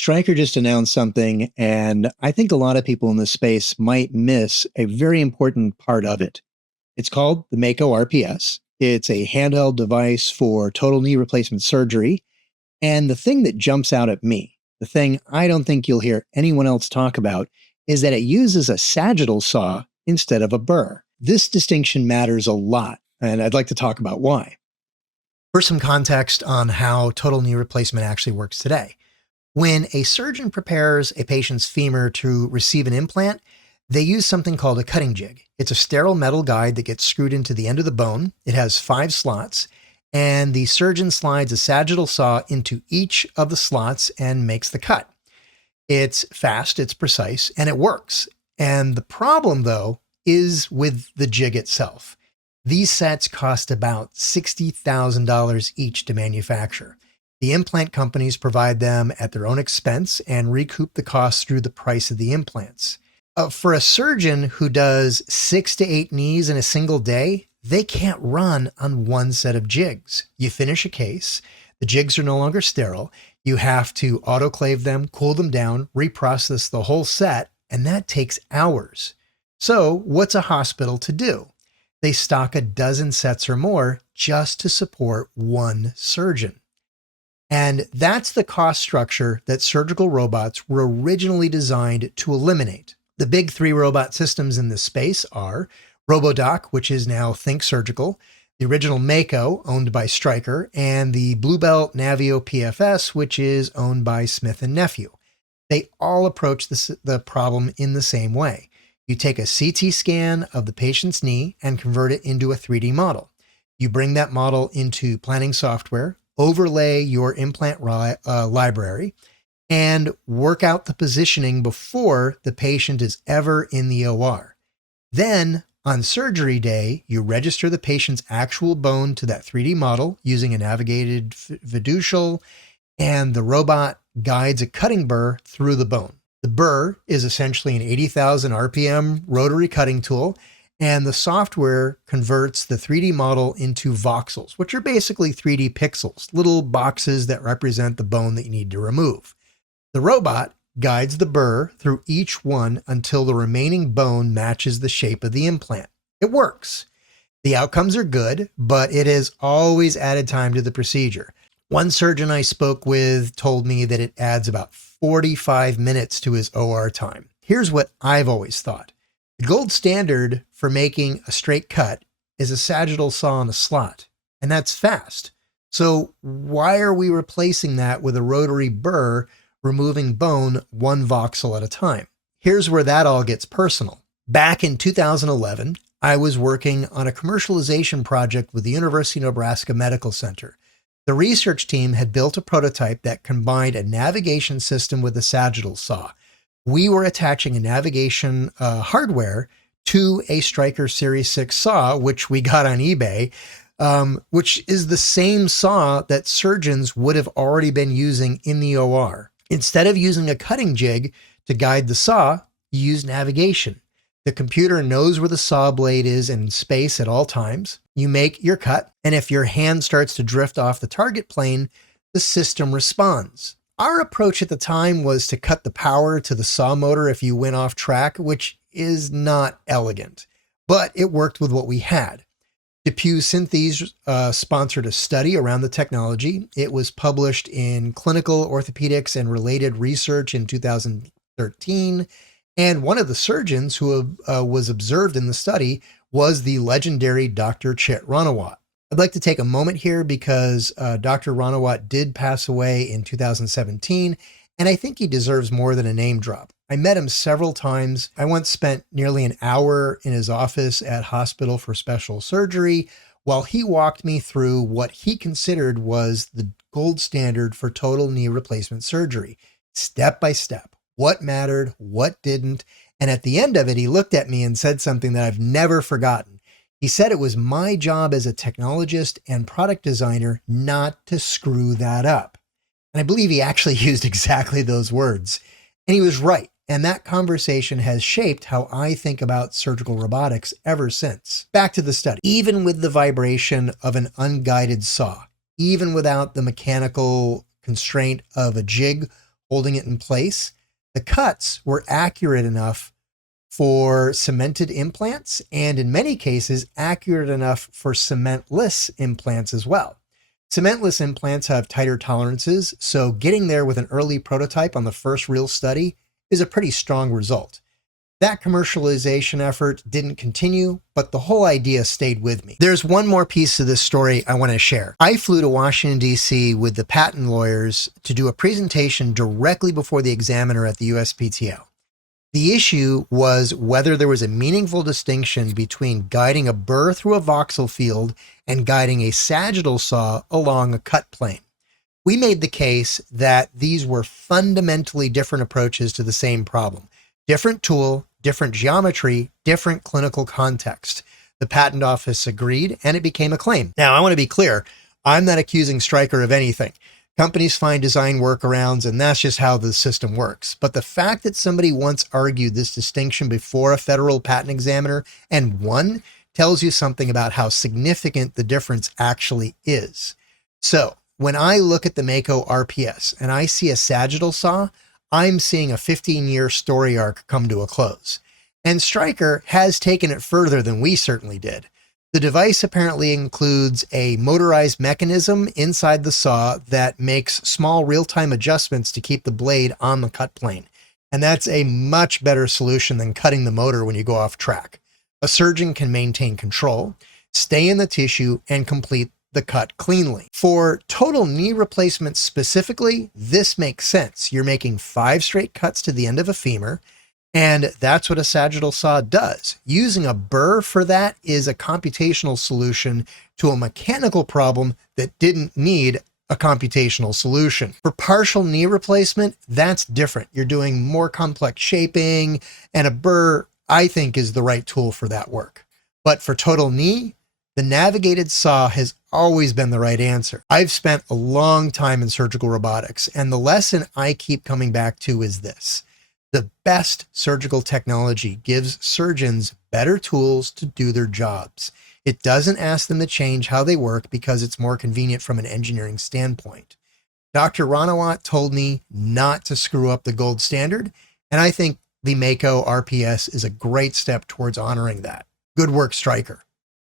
Stryker just announced something, and I think a lot of people in this space might miss a very important part of it. It's called the Mako RPS. It's a handheld device for total knee replacement surgery. And the thing that jumps out at me, the thing I don't think you'll hear anyone else talk about, is that it uses a sagittal saw instead of a burr. This distinction matters a lot, and I'd like to talk about why. For some context on how total knee replacement actually works today. When a surgeon prepares a patient's femur to receive an implant, they use something called a cutting jig. It's a sterile metal guide that gets screwed into the end of the bone. It has 5 slots, and the surgeon slides a sagittal saw into each of the slots and makes the cut. It's fast, it's precise, and it works. And the problem, though, is with the jig itself. These sets cost about $60,000 each to manufacture. The implant companies provide them at their own expense and recoup the costs through the price of the implants. For a surgeon who does 6 to 8 knees in a single day, they can't run on one set of jigs. You finish a case, the jigs are no longer sterile, you have to autoclave them, cool them down, reprocess the whole set, and that takes hours. So what's a hospital to do? They stock a dozen sets or more just to support one surgeon. And that's the cost structure that surgical robots were originally designed to eliminate. The big 3 robot systems in this space are Robodoc, which is now Think Surgical, the original Mako, owned by Stryker, and the Blue Belt Navio PFS, which is owned by Smith & Nephew. They all approach the problem in the same way. You take a CT scan of the patient's knee and convert it into a 3D model. You bring that model into planning software, overlay your implant library, and work out the positioning before the patient is ever in the OR. Then, on surgery day, you register the patient's actual bone to that 3D model using a navigated fiducial, and the robot guides a cutting burr through the bone. The burr is essentially an 80,000 RPM rotary cutting tool, and the software converts the 3D model into voxels, which are basically 3D pixels, little boxes that represent the bone that you need to remove. The robot guides the burr through each one until the remaining bone matches the shape of the implant. It works. The outcomes are good, but it has always added time to the procedure. One surgeon I spoke with told me that it adds about 45 minutes to his OR time. Here's what I've always thought. The gold standard for making a straight cut is a sagittal saw in a slot, and that's fast. So why are we replacing that with a rotary burr, removing bone 1 voxel at a time? Here's where that all gets personal. Back in 2011, I was working on a commercialization project with the University of Nebraska Medical Center. The research team had built a prototype that combined a navigation system with a sagittal saw. We were attaching a navigation hardware to a Stryker Series 6 saw, which we got on eBay, which is the same saw that surgeons would have already been using in the OR. Instead of using a cutting jig to guide the saw, you use navigation. The computer knows where the saw blade is in space at all times. You make your cut, and if your hand starts to drift off the target plane, the system responds. Our approach at the time was to cut the power to the saw motor if you went off track, which is not elegant, but it worked with what we had. DePuy Synthes sponsored a study around the technology. It was published in Clinical Orthopedics and Related Research in 2013. And one of the surgeons who was observed in the study was the legendary Dr. Chet Ranawat. I'd like to take a moment here because Dr. Ranawat did pass away in 2017, and I think he deserves more than a name drop. I met him several times. I once spent nearly an hour in his office at Hospital for Special Surgery while he walked me through what he considered was the gold standard for total knee replacement surgery, step by step. What mattered, what didn't, and at the end of it, he looked at me and said something that I've never forgotten. He said it was my job as a technologist and product designer not to screw that up. And I believe he actually used exactly those words. And he was right. And that conversation has shaped how I think about surgical robotics ever since. Back to the study. Even with the vibration of an unguided saw, even without the mechanical constraint of a jig holding it in place. The cuts were accurate enough for cemented implants, and in many cases, accurate enough for cementless implants as well. Cementless implants have tighter tolerances, so getting there with an early prototype on the first real study is a pretty strong result. That commercialization effort didn't continue, but the whole idea stayed with me. There's one more piece of this story I want to share. I flew to Washington, D.C. with the patent lawyers to do a presentation directly before the examiner at the USPTO. The issue was whether there was a meaningful distinction between guiding a burr through a voxel field and guiding a sagittal saw along a cut plane. We made the case that these were fundamentally different approaches to the same problem. Different tool, different geometry, different clinical context. The patent office agreed, and it became a claim. Now, I want to be clear. I'm not accusing Stryker of anything. Companies find design workarounds, and that's just how the system works. But the fact that somebody once argued this distinction before a federal patent examiner and won tells you something about how significant the difference actually is. So when I look at the Mako RPS and I see a sagittal saw, I'm seeing a 15-year story arc come to a close. And Stryker has taken it further than we certainly did. The device apparently includes a motorized mechanism inside the saw that makes small real-time adjustments to keep the blade on the cut plane. And that's a much better solution than cutting the motor when you go off track. A surgeon can maintain control, stay in the tissue, and complete the cut cleanly. For total knee replacement specifically, this makes sense. You're making 5 straight cuts to the end of a femur, and that's what a sagittal saw does. Using a burr for that is a computational solution to a mechanical problem that didn't need a computational solution. For partial knee replacement, that's different. You're doing more complex shaping, and a burr, I think, is the right tool for that work. But for total knee, the navigated saw has always been the right answer. I've spent a long time in surgical robotics, and the lesson I keep coming back to is this. The best surgical technology gives surgeons better tools to do their jobs. It doesn't ask them to change how they work because it's more convenient from an engineering standpoint. Dr. Ranawat told me not to screw up the gold standard, and I think the Mako RPS is a great step towards honoring that. Good work, Stryker.